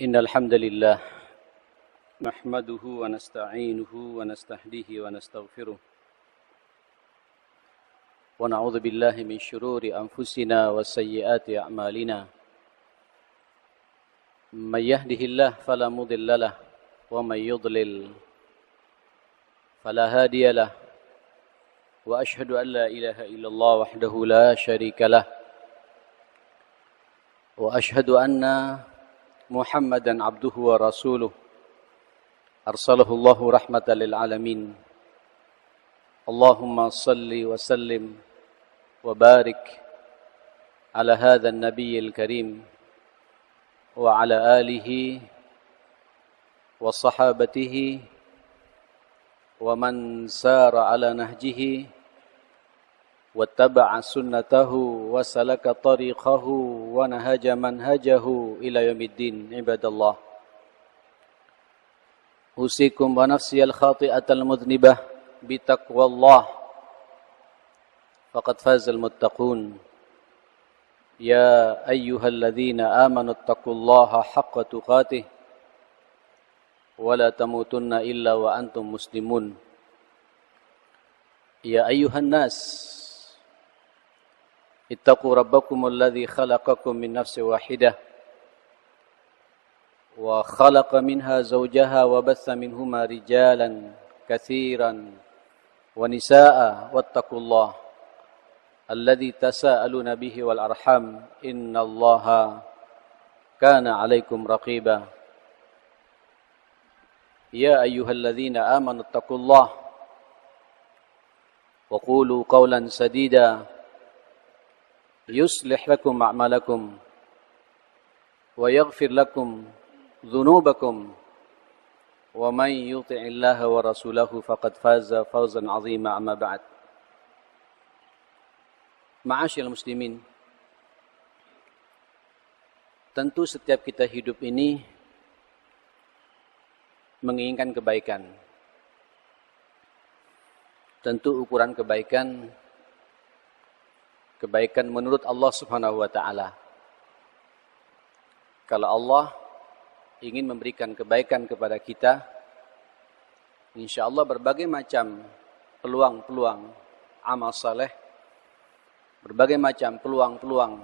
إن الحمد لله نحمده ونستعينه ونستهديه ونستغفره ونعوذ بالله من شرور أنفسنا وسيئات أعمالنا من يهده الله فلا مضل له ومن يضلل فلا هادي له وأشهد أن لا إله إلا الله وحده لا شريك له وأشهد أن محمدا عبده ورسوله أرسله الله رحمة للعالمين اللهم صل وسلم وبارك على هذا النبي الكريم وعلى آله وصحابته ومن سار على نهجه واتبع سنته وسلك طريقه ونهج منهجه إلى يوم الدين عباد الله أوصيكم ونفسي الخاطئة المذنبة بتقوى الله فقد فاز المتقون يا أيها الذين آمنوا اتقوا الله حق تقاته ولا تموتن إلا وأنتم مسلمون يا أيها الناس اتقوا ربكم الذي خلقكم من نفس واحدة وخلق منها زوجها وبث منهما رجالا كثيرا ونساء واتقوا الله الذي تساءلون به والأرحام إن الله كان عليكم رقيبا يا أيها الذين آمنوا اتقوا الله وقولوا قولا سديدا يصلح لكم أعمالكم ويغفر لكم ذنوبكم ومن يطع الله ورسوله فقد فاز فوزا عظيما أما بعد Ma'asyiral muslimin, tentu setiap kita hidup ini menginginkan kebaikan. Tentu ukuran kebaikan menurut Allah Subhanahu wa taala. Kalau Allah ingin memberikan kebaikan kepada kita, insyaallah berbagai macam peluang-peluang amal saleh, berbagai macam peluang-peluang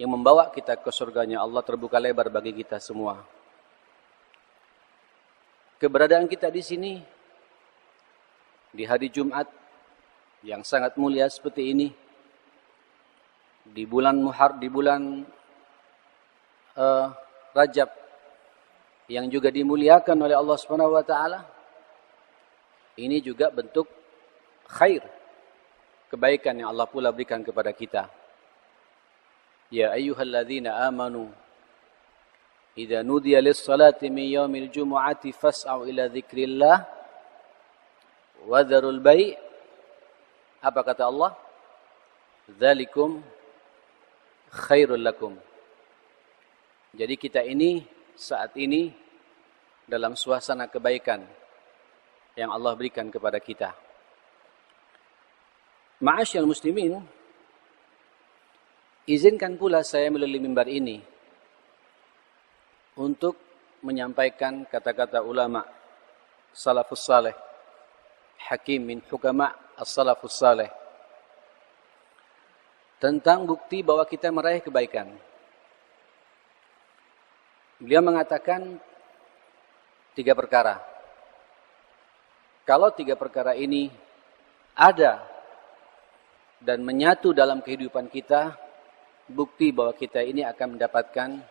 yang membawa kita ke surganya Allah terbuka lebar bagi kita semua. Keberadaan kita di sini di hari Jumat yang sangat mulia seperti ini, di bulan Rajab yang juga dimuliakan oleh Allah Subhanahu wa taala, ini juga bentuk khair, kebaikan yang Allah pula berikan kepada kita. Ya ayyuhalladzina amanu idza nudiya lis-salati min yaumil jumu'ati fas'au ila dzikrillah wa dzarul bai'. Apa kata Allah? Dzalikum khairul lakum. Jadi kita ini saat ini dalam suasana kebaikan yang Allah berikan kepada kita. Ma'asyiral muslimin, izinkan pula saya melalui mimbar ini untuk menyampaikan kata-kata ulama salafus saleh, hakim min hukama as-salafus saleh, tentang bukti bahwa kita meraih kebaikan. Beliau mengatakan 3 perkara. Kalau 3 perkara ini ada dan menyatu dalam kehidupan kita, bukti bahwa kita ini akan mendapatkan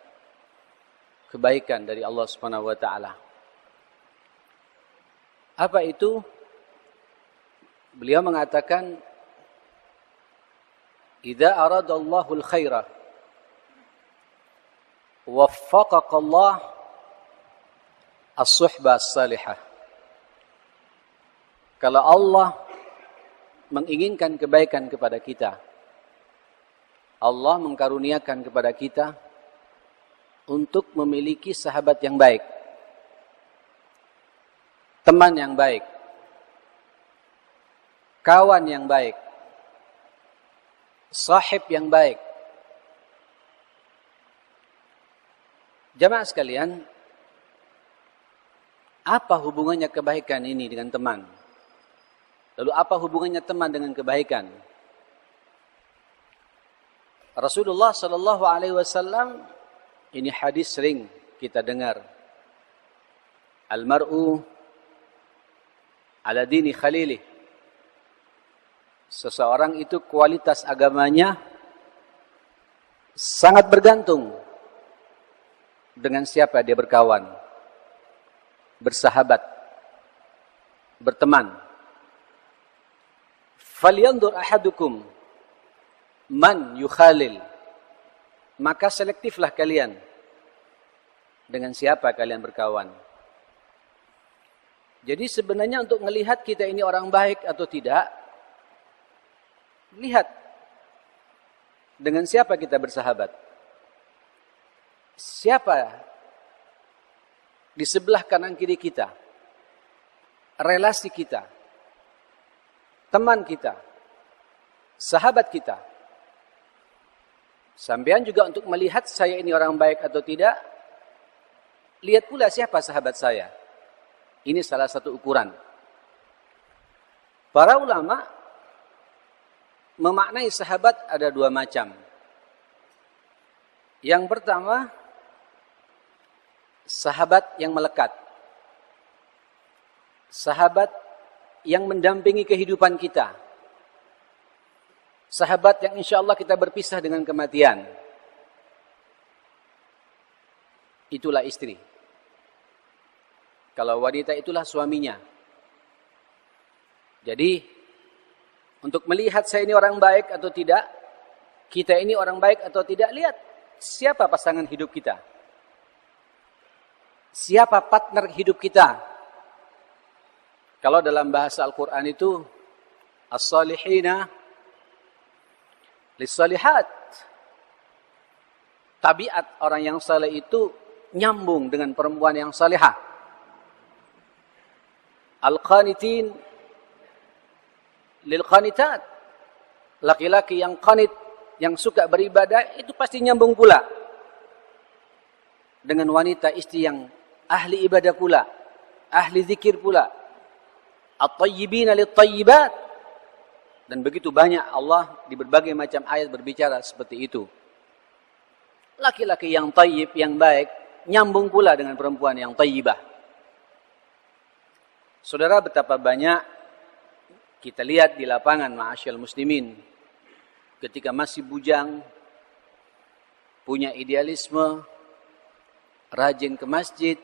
kebaikan dari Allah Subhanahu wa taala. Apa itu? Beliau mengatakan, "Idza aradallahu al-khaira waffaqaqallah as-suhbah as-salihah." Kalau Allah menginginkan kebaikan kepada kita, Allah mengkaruniakan kepada kita untuk memiliki sahabat yang baik, teman yang baik, kawan yang baik, sahib yang baik. Jamaah sekalian, apa hubungannya kebaikan ini dengan teman? Lalu apa hubungannya teman dengan kebaikan? Rasulullah sallallahu alaihi wasallam, ini hadis sering kita dengar. Al-mar'u ala dini khalilih. Seseorang itu kualitas agamanya sangat bergantung dengan siapa dia berkawan, bersahabat, berteman. Falyanzur ahadukum man yukhalil. Maka selektiflah kalian dengan siapa kalian berkawan. Jadi sebenarnya untuk melihat kita ini orang baik atau tidak, lihat dengan siapa kita bersahabat. Siapa di sebelah kanan kiri kita, relasi kita, teman kita, sahabat kita. Sampean juga untuk melihat saya ini orang baik atau tidak, lihat pula siapa sahabat saya. Ini salah satu ukuran. Para ulama memaknai sahabat ada dua macam. Yang pertama, sahabat yang melekat. Sahabat yang mendampingi kehidupan kita. Sahabat yang insya Allah kita berpisah dengan kematian. Itulah istri. Kalau wanita itulah suaminya. Jadi, untuk melihat saya ini orang baik atau tidak, kita ini orang baik atau tidak, lihat siapa pasangan hidup kita. Siapa partner hidup kita. Kalau dalam bahasa Al-Quran itu, as-salihina lis-salihat. Tabiat orang yang saleh itu nyambung dengan perempuan yang salihah. Al-qanitin lil-qanitat. Laki-laki yang qanit, yang suka beribadah, itu pasti nyambung pula dengan wanita istri yang ahli ibadah pula, ahli zikir pula. At-tayyibina lit-tayyibat. Dan begitu banyak Allah di berbagai macam ayat berbicara seperti itu. Laki-laki yang tayyib, yang baik, nyambung pula dengan perempuan yang tayyibah. Saudara, betapa banyak kita lihat di lapangan ma'asyal muslimin. Ketika masih bujang, punya idealisme, rajin ke masjid,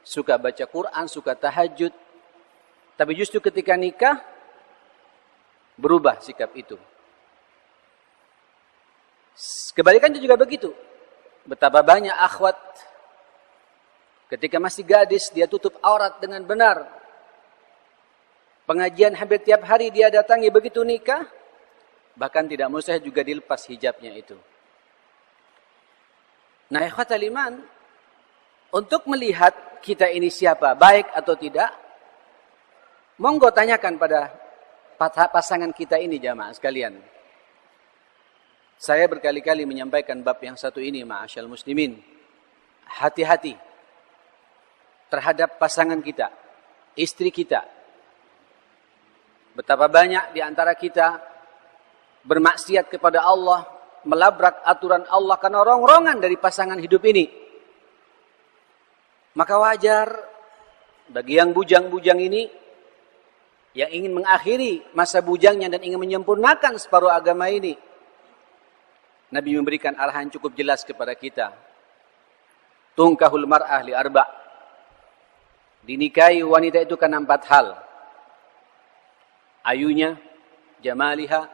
suka baca Quran, suka tahajud. Tapi justru ketika nikah, berubah sikap itu. Kebalikannya juga begitu. Betapa banyak akhwat, ketika masih gadis, dia tutup aurat dengan benar. Pengajian hampir tiap hari dia datangi, begitu nikah, bahkan tidak mustahil juga dilepas hijabnya itu. Nah, ikhwatal iman, untuk melihat kita ini siapa, baik atau tidak, monggo tanyakan pada pasangan kita ini, jamaah sekalian. Saya berkali-kali menyampaikan bab yang satu ini, ma'asyal muslimin. Hati-hati terhadap pasangan kita, istri kita. Betapa banyak di antara kita bermaksiat kepada Allah, melabrak aturan Allah karena rong-rongan dari pasangan hidup ini. Maka wajar bagi yang bujang-bujang ini, yang ingin mengakhiri masa bujangnya dan ingin menyempurnakan separuh agama ini, Nabi memberikan arahan cukup jelas kepada kita. Tungkahul mar'ah li arba'. Dinikahi wanita itu karena 4 hal. Ayunya, jamaliha,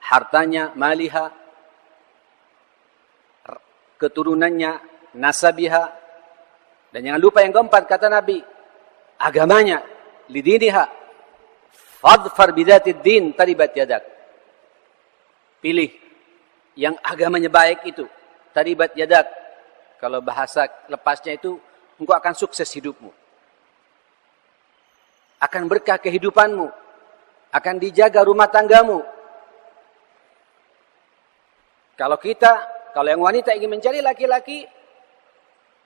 hartanya, maliha, keturunannya, nasabiha, dan jangan lupa yang keempat, kata Nabi, agamanya, lidiniha, fadfar bidatid din, taribat yadak. Pilih yang agamanya baik itu, taribat yadak. Kalau bahasa lepasnya itu, engkau akan sukses hidupmu. Akan berkah kehidupanmu. Akan dijaga rumah tanggamu. Kalau kita Kalau yang wanita ingin mencari laki-laki,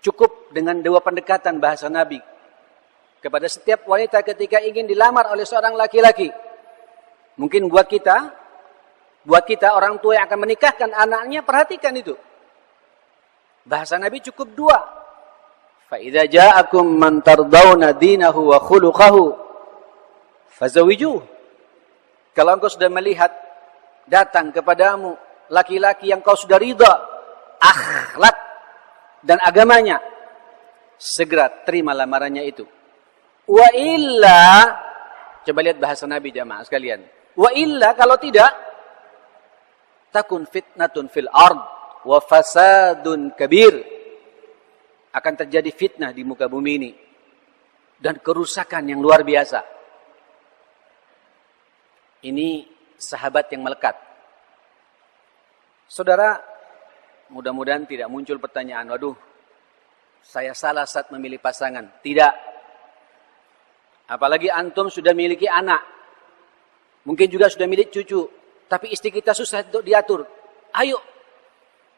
cukup dengan 2 pendekatan bahasa Nabi kepada setiap wanita ketika ingin dilamar oleh seorang laki-laki. Mungkin buat kita orang tua yang akan menikahkan anaknya, perhatikan itu. Bahasa Nabi cukup 2. Fa idza ja'akum man tardawna dinahu wa khuluquhu fazawijuh. Kalau engkau sudah melihat datang kepadamu laki-laki yang kau sudah ridha akhlak dan agamanya, segera terima lamarannya itu. Wa illa, coba lihat bahasa Nabi jamaah sekalian. Wa illa, kalau tidak, takun fitnatun fil ard wa fasadun kabir. Akan terjadi fitnah di muka bumi ini dan kerusakan yang luar biasa. Ini sahabat yang melekat. Saudara, mudah-mudahan tidak muncul pertanyaan, waduh, saya salah saat memilih pasangan. Tidak. Apalagi antum sudah memiliki anak. Mungkin juga sudah milik cucu. Tapi istri kita susah untuk diatur. Ayo,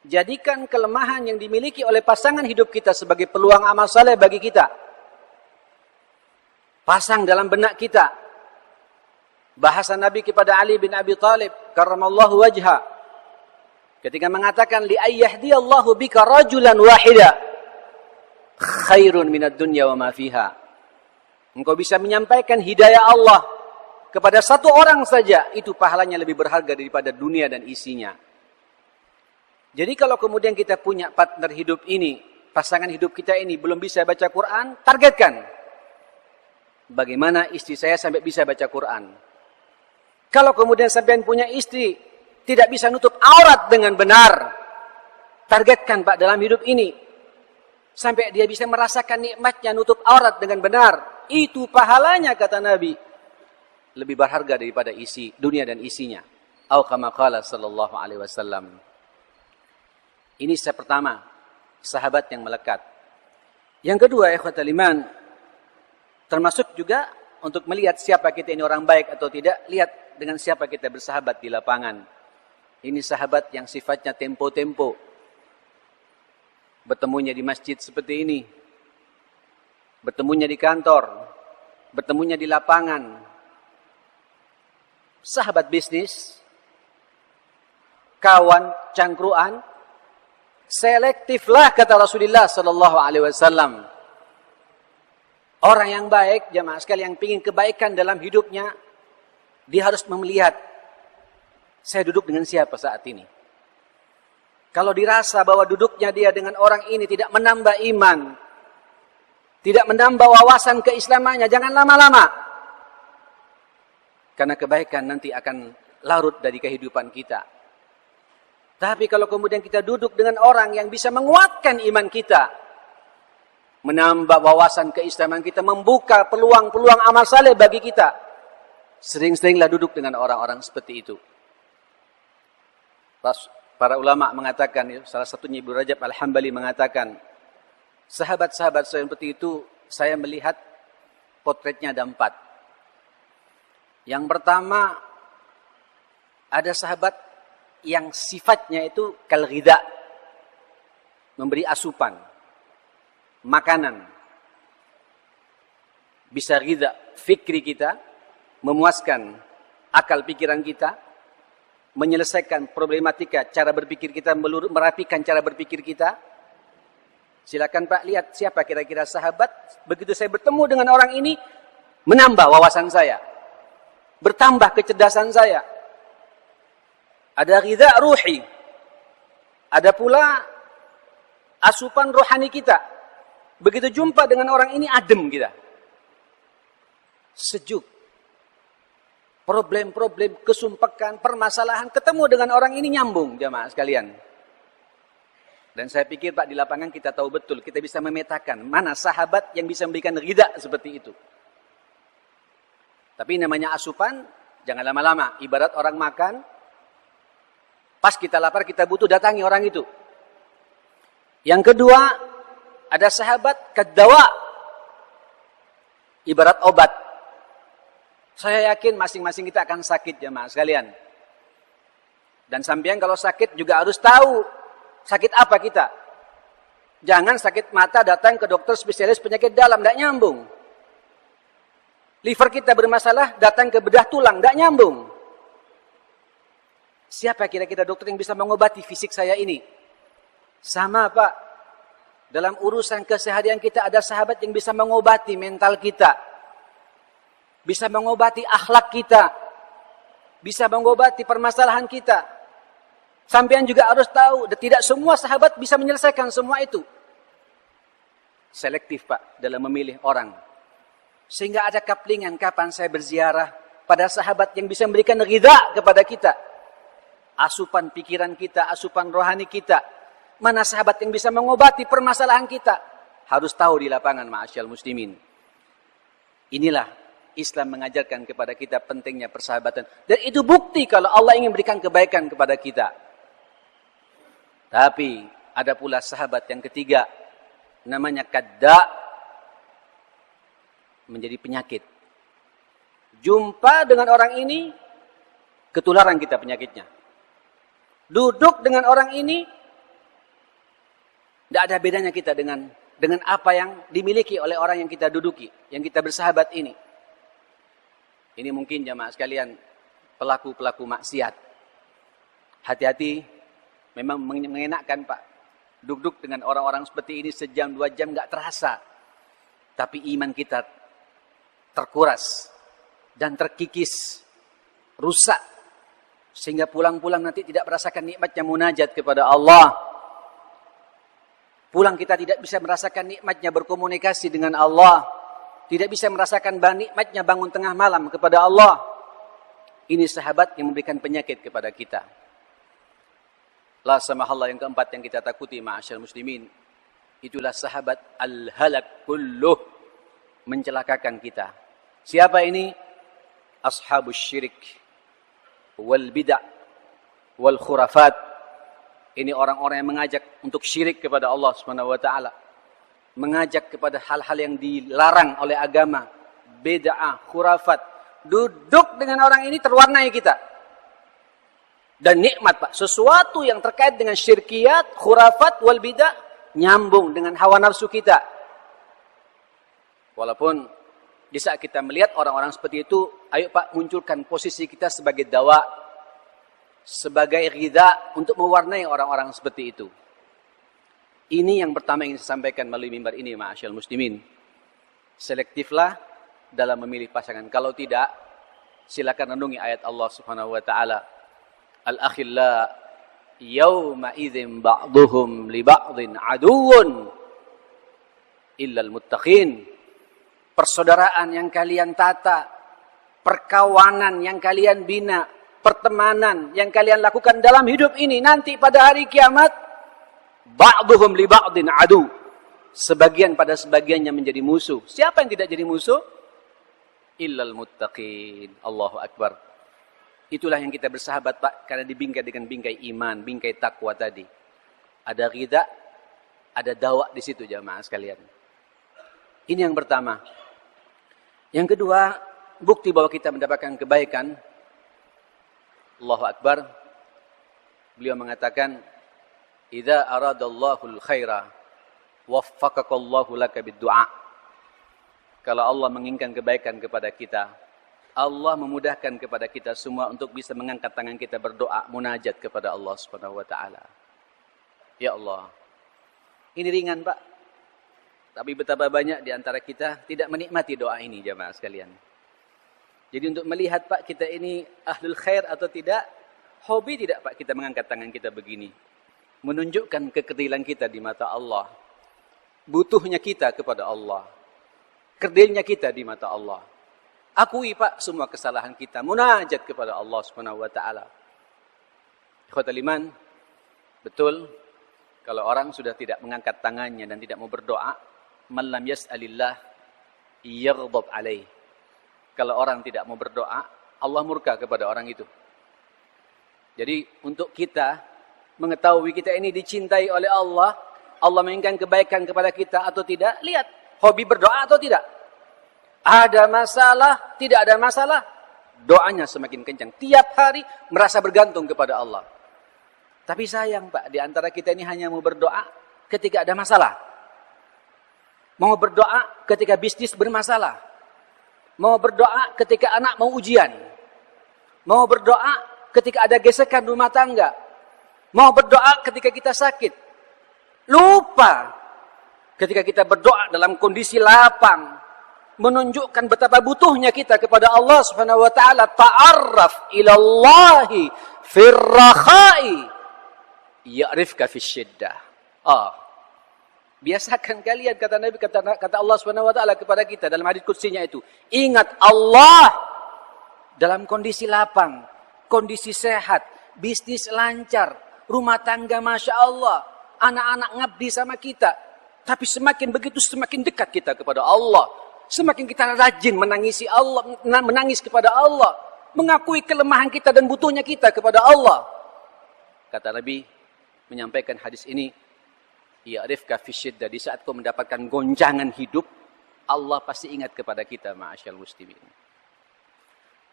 jadikan kelemahan yang dimiliki oleh pasangan hidup kita sebagai peluang amal saleh bagi kita. Pasang dalam benak kita. Bahasa Nabi kepada Ali bin Abi Thalib, karramallahu wajha, ketika mengatakan, li ayyahdiyallahu bika rajulan wahida khairun minad dunya wa ma fiha. Engkau bisa menyampaikan hidayah Allah kepada satu orang saja, itu pahalanya lebih berharga daripada dunia dan isinya. Jadi kalau kemudian kita punya partner hidup ini, pasangan hidup kita ini belum bisa baca Quran, targetkan. Bagaimana istri saya sampai bisa baca Quran? Kalau kemudian sampean punya istri tidak bisa nutup aurat dengan benar, targetkan Pak dalam hidup ini sampai dia bisa merasakan nikmatnya nutup aurat dengan benar. Itu pahalanya, kata Nabi, lebih berharga daripada isi dunia dan isinya. Au kama qala sallallahu alaihi wasallam. Ini step pertama, sahabat yang melekat. Yang kedua, ikhwatal iman, termasuk juga untuk melihat siapa kita ini orang baik atau tidak, lihat dengan siapa kita bersahabat di lapangan. Ini sahabat yang sifatnya tempo-tempo. Bertemunya di masjid seperti ini. Bertemunya di kantor. Bertemunya di lapangan. Sahabat bisnis. Kawan cangkruan. Selektiflah, kata Rasulullah sallallahu alaihi wasallam. Orang yang baik, jamaah sekalian, yang ingin kebaikan dalam hidupnya, dia harus melihat, saya duduk dengan siapa saat ini. Kalau dirasa bahwa duduknya dia dengan orang ini tidak menambah iman, tidak menambah wawasan keislamannya, jangan lama-lama. Karena kebaikan nanti akan larut dari kehidupan kita. Tapi kalau kemudian kita duduk dengan orang yang bisa menguatkan iman kita, menambah wawasan keislaman kita, membuka peluang-peluang amal saleh bagi kita, sering-seringlah duduk dengan orang-orang seperti itu. Para ulama mengatakan, salah satunya Ibnu Rajab Al-Hambali mengatakan, sahabat-sahabat saya seperti itu, saya melihat potretnya ada 4. Yang pertama, ada sahabat yang sifatnya itu kal-ghidha, memberi asupan, makanan. Bisa ghidha fikri kita, memuaskan akal pikiran kita, menyelesaikan problematika cara berpikir kita, merapikan cara berpikir kita. Silakan Pak, lihat siapa kira-kira sahabat. Begitu saya bertemu dengan orang ini, menambah wawasan saya, bertambah kecerdasan saya. Ada ghidha ruhi, ada pula asupan rohani kita. Begitu jumpa dengan orang ini, adem kita, sejuk. Problem-problem, kesumpekan, permasalahan, ketemu dengan orang ini nyambung, jamaah sekalian. Dan saya pikir Pak, di lapangan kita tahu betul, kita bisa memetakan mana sahabat yang bisa memberikan ghidha seperti itu. Tapi namanya asupan, jangan lama-lama. Ibarat orang makan, pas kita lapar, kita butuh, datangi orang itu. Yang kedua, ada sahabat kaddawa, ibarat obat. Saya yakin masing-masing kita akan sakit, jemaah sekalian. Dan sampean kalau sakit juga harus tahu Sakit apa kita? Jangan sakit mata datang ke dokter spesialis penyakit dalam, tidak nyambung. Liver kita bermasalah, datang ke bedah tulang, tidak nyambung. Siapa kira-kira dokter yang bisa mengobati fisik saya ini? Sama Pak, dalam urusan keseharian kita ada sahabat yang bisa mengobati mental kita. Bisa mengobati akhlak kita. Bisa mengobati permasalahan kita. Sampean juga harus tahu, tidak semua sahabat bisa menyelesaikan semua itu. Selektif Pak, dalam memilih orang. Sehingga ada kaplingan kapan saya berziarah pada sahabat yang bisa memberikan ridha kepada kita. Asupan pikiran kita, asupan rohani kita. Mana sahabat yang bisa mengobati permasalahan kita. Harus tahu di lapangan ma'asyal muslimin. Inilah Islam mengajarkan kepada kita pentingnya persahabatan. Dan itu bukti kalau Allah ingin berikan kebaikan kepada kita. Tapi ada pula sahabat yang ketiga. Namanya kadda. Menjadi penyakit. Jumpa dengan orang ini, ketularan kita penyakitnya. Duduk dengan orang ini, tidak ada bedanya kita dengan apa yang dimiliki oleh orang yang kita duduki, yang kita bersahabat ini. Ini mungkin jamaah sekalian, pelaku-pelaku maksiat. Hati-hati, memang mengenakkan Pak. Duduk dengan orang-orang seperti ini sejam, 2 jam nggak terasa. Tapi iman kita terkuras dan terkikis, rusak. Sehingga pulang-pulang nanti tidak merasakan nikmatnya munajat kepada Allah. Pulang kita tidak bisa merasakan nikmatnya berkomunikasi dengan Allah. Tidak bisa merasakan nikmatnya bangun tengah malam kepada Allah. Ini sahabat yang memberikan penyakit kepada kita. La samahallah yang keempat yang kita takuti ma'asyal muslimin. Itulah sahabat al-halak kulluh. Mencelakakan kita. Siapa ini? Ashabus syirik. Wal bid'ah. Wal khurafat. Ini orang-orang yang mengajak untuk syirik kepada Allah Subhanahu wa taala. Mengajak kepada hal-hal yang dilarang oleh agama, bid'ah, khurafat. Duduk dengan orang ini terwarnai kita. Dan nikmat Pak, sesuatu yang terkait dengan syirkiyat, khurafat, wal bid'ah nyambung dengan hawa nafsu kita. Walaupun di saat kita melihat orang-orang seperti itu, ayo Pak munculkan posisi kita sebagai dawa, sebagai ridha untuk mewarnai orang-orang seperti itu. Ini yang pertama yang saya sampaikan melalui mimbar ini, ma'asyal muslimin. Selektiflah dalam memilih pasangan. Kalau tidak, silakan renungi ayat Allah Subhanahu wa taala. Al-akhilla yawma idzin ba'dhuhum li ba'dhin aduwwun illal muttaqin. Persaudaraan yang kalian tata, perkawanan yang kalian bina, pertemanan yang kalian lakukan dalam hidup ini, nanti pada hari kiamat, ba'duhum li ba'din adu. Sebagian pada sebagiannya menjadi musuh. Siapa yang tidak jadi musuh? Illal muttaqin. Allahu Akbar. Itulah yang kita bersahabat Pak, karena dibingkai dengan bingkai iman, bingkai takwa tadi. Ada ridha, ada dawa di situ jamaah sekalian. Ini yang pertama. Yang kedua, bukti bahwa kita mendapatkan kebaikan. Allahu Akbar. Beliau mengatakan, "Idza aradallahu al-khaira, waffaqakallahu laka bid-du'a." Kalau Allah menginginkan kebaikan kepada kita, Allah memudahkan kepada kita semua untuk bisa mengangkat tangan kita berdoa, munajat kepada Allah Subhanahu wa taala. Ya Allah. Ini ringan, Pak. Tapi betapa banyak di antara kita tidak menikmati doa ini, jamaah sekalian. Jadi untuk melihat Pak kita ini ahlul khair atau tidak, hobi tidak Pak kita mengangkat tangan kita begini. Menunjukkan kekecilan kita di mata Allah. Butuhnya kita kepada Allah. Kerdilnya kita di mata Allah. Akui Pak semua kesalahan kita. Munajat kepada Allah Subhanahu wa taala. Ikhwatal iman, betul kalau orang sudah tidak mengangkat tangannya dan tidak mau berdoa, man lam yas'alillah yaghdab alaih. Kalau orang tidak mau berdoa, Allah murka kepada orang itu. Jadi untuk kita mengetahui kita ini dicintai oleh Allah, Allah menginginkan kebaikan kepada kita atau tidak, lihat hobi berdoa atau tidak. Ada masalah, tidak ada masalah, doanya semakin kencang. Tiap hari merasa bergantung kepada Allah. Tapi sayang Pak, di antara kita ini hanya mau berdoa ketika ada masalah. Mau berdoa ketika bisnis bermasalah. Mau berdoa ketika anak mau ujian. Mau berdoa ketika ada gesekan rumah tangga. Mau berdoa ketika kita sakit. Lupa ketika kita berdoa dalam kondisi lapang. Menunjukkan betapa butuhnya kita kepada Allah Subhanahu wa taala. Ta'arraf ila Allahi firrakhai ya'rifka fisyiddah. Biasakan kalian, kata Nabi, kata Allah Subhanahu wa taala kepada kita dalam hadis qudsinya itu, ingat Allah dalam kondisi lapang, kondisi sehat, bisnis lancar, rumah tangga Masya Allah, anak-anak ngabdi sama kita. Tapi semakin begitu semakin dekat kita kepada Allah. Semakin kita rajin menangisi Allah, menangis kepada Allah, mengakui kelemahan kita dan butuhnya kita kepada Allah. Kata Nabi menyampaikan hadis ini, ya'rifka fisyiddah, di saat kau mendapatkan goncangan hidup, Allah pasti ingat kepada kita, ma'asyal muslimin.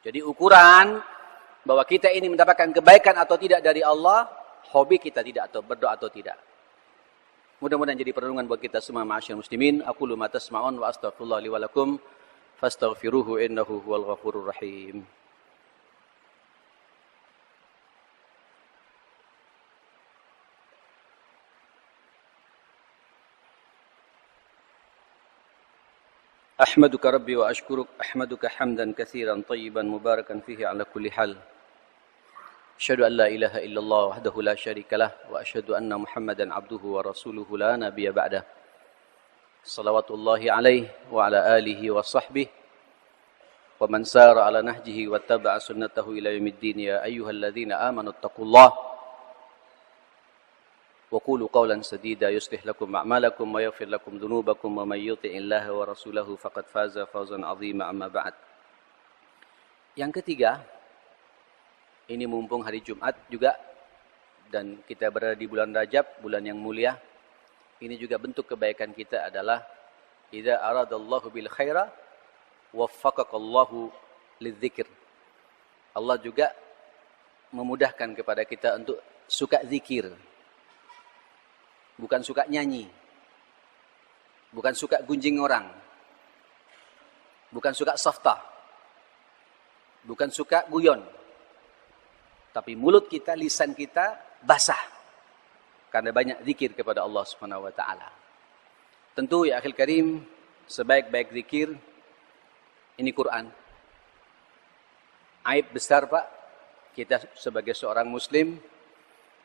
Jadi ukuran bahwa kita ini mendapatkan kebaikan atau tidak dari Allah, hobi kita tidak atau berdoa atau tidak. Mudah-mudahan jadi perlindungan buat kita semua, ma'asyal muslimin. Aqulu ma tasma'un wa astaghfirullah li wa lakum fastaghfiruhu innahu huwal ghafurur rahim. أحمدك ربي وأشكرك أحمدك حمدا كثيرا طيبا مباركا فيه على كل حال أشهد أن لا إله إلا الله وحده لا شريك له وأشهد أن محمدا عبده ورسوله لا نبي بعده صلوات الله عليه وعلى آله وصحبه ومن سار على نهجه واتبع سنته إلى يوم الدين يا أيها الذين آمنوا اتقوا الله وقولوا قولا سديدا يصلح لكم أعمالكم ويغفر لكم ذنوبكم ومن يطع الله ورسوله فقد فاز فوزا عظيما أما بعد. Yang ketiga, ini mumpung hari Jumat juga dan kita berada di bulan Rajab, bulan yang mulia. Ini juga bentuk kebaikan kita adalah idza aradallahu bil khaira waffaqakallahu lidzikr. Allah juga memudahkan kepada kita untuk suka zikir. Bukan suka nyanyi. Bukan suka gunjing orang. Bukan suka saftah. Bukan suka guyon. Tapi mulut kita, lisan kita basah. Karena banyak zikir kepada Allah Subhanahu wa taala. Tentu ya akhil karim, sebaik-baik zikir ini Quran. Aib besar Pak, kita sebagai seorang muslim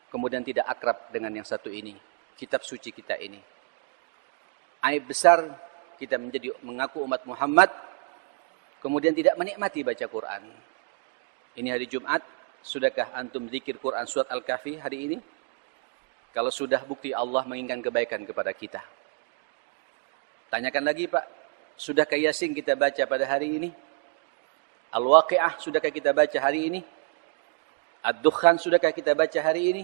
kemudian tidak akrab dengan yang satu ini. Kitab suci kita ini. Aib besar kita menjadi mengaku umat Muhammad kemudian tidak menikmati baca Quran. Ini hari Jumat, sudahkah antum zikir Quran surat Al-Kahfi hari ini? Kalau sudah, bukti Allah menginginkan kebaikan kepada kita. Tanyakan lagi Pak, sudahkah Yasin kita baca pada hari ini? Al-Waqi'ah sudahkah kita baca hari ini? Ad-Dukhan sudahkah kita baca hari ini?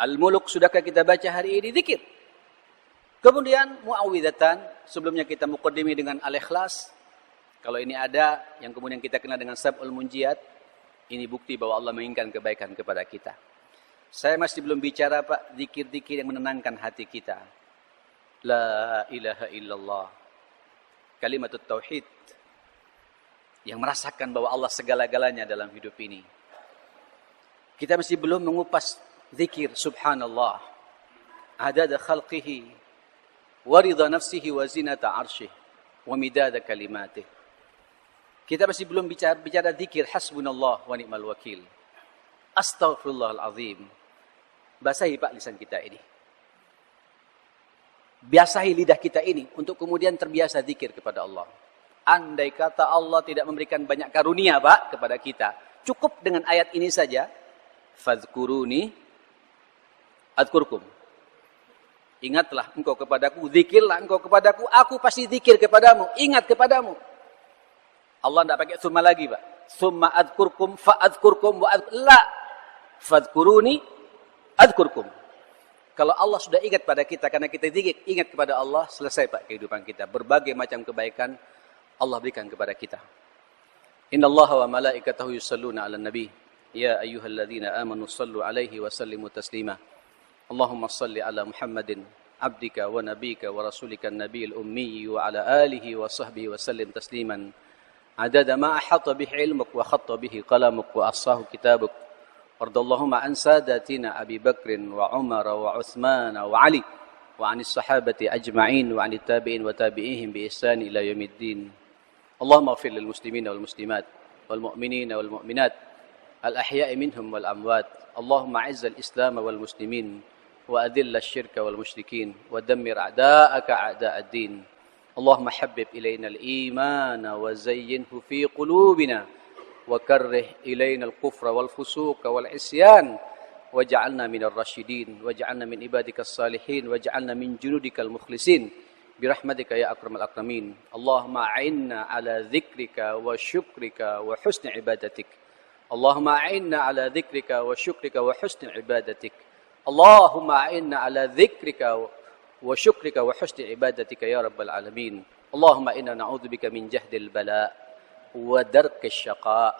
Al-Muluk sudahkah kita baca hari ini? Zikir. Kemudian muawwidatan, sebelumnya kita muqaddimi dengan al-ikhlas. Kalau ini ada yang kemudian kita kenal dengan sab'ul munjiyat, ini bukti bahwa Allah menginginkan kebaikan kepada kita. Saya masih belum bicara Pak, zikir-zikir yang menenangkan hati kita. La ilaha illallah. Kalimatut tauhid. Yang merasakan bahwa Allah segala-galanya dalam hidup ini. Kita masih belum mengupas zikir subhanallah adada khalqihi wa ridha nafsihi wa zinata arshih wa midada kalimatih. Kita masih belum bicara zikir hasbunallah wa ni'mal wakil. Astaghfirullahal azim. Basahi Pak lisan kita ini. Biasahi lidah kita ini untuk kemudian terbiasa zikir kepada Allah. Andai kata Allah tidak memberikan banyak karunia Pak kepada kita, cukup dengan ayat ini saja. Fadhkuruni adkurkum. Ingatlah engkau kepadaku, zikirlah engkau kepadaku, aku pasti zikir kepadamu, ingat kepadamu. Allah tidak pakai summa lagi Pak. Summa adkurkum fa'adkurkum la. Fadhkuruni adkurkum. Kalau Allah sudah ingat pada kita, karena kita ingat kepada Allah, selesai Pak kehidupan kita. Berbagai macam kebaikan Allah berikan kepada kita. Innallaha wa malaikatahu yusalluna 'alan nabi. يا أيها الذين آمنوا صلوا عليه وسلموا تسليما اللهم صل على محمد عبدك ونبيك ورسولك النبي الأمي وعلى آله وصحبه وسلم تسليما عدد ما أحاط به علمك وخط به قلمك وأحصاه كتابك وارض اللهم عن ساداتنا أبي بكر وعمر وعثمان وعلي وعن الصحابة أجمعين وعن التابعين وتابعيهم بإحسان إلى يوم الدين اللهم اغفر للمسلمين والمسلمات والمؤمنين والمؤمنات الأحياء منهم والأموات اللهم أعز الإسلام والمسلمين وأذل الشرك والمشركين ودمر أعداءك أعداء الدين اللهم حبب إلينا الإيمان وزينه في قلوبنا وكره إلينا الكفر والفسوق والعصيان واجعلنا من الراشدين واجعلنا من عبادك الصالحين واجعلنا من جنودك المخلصين برحمتك يا أكرم الأكرمين اللهم أعنا على ذكرك وشكرك وحسن عبادتك اللهم أعنا على ذكرك وشكرك وحسن عبادتك اللهم أعنا على ذكرك وشكرك وحسن عبادتك يا رب العالمين اللهم إنا نعوذ بك من جهد البلاء ودرك الشقاء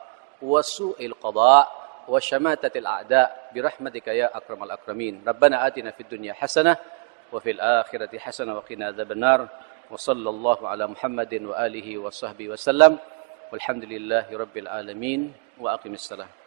وسوء القضاء وشماتة الأعداء برحمتك يا أكرم الأكرمين ربنا آتنا في الدنيا حسنة وفي الآخرة حسنة وقنا عذاب النار وصلى الله على محمد وآله وصحبه وسلم والحمد لله رب العالمين وأقم الصلاة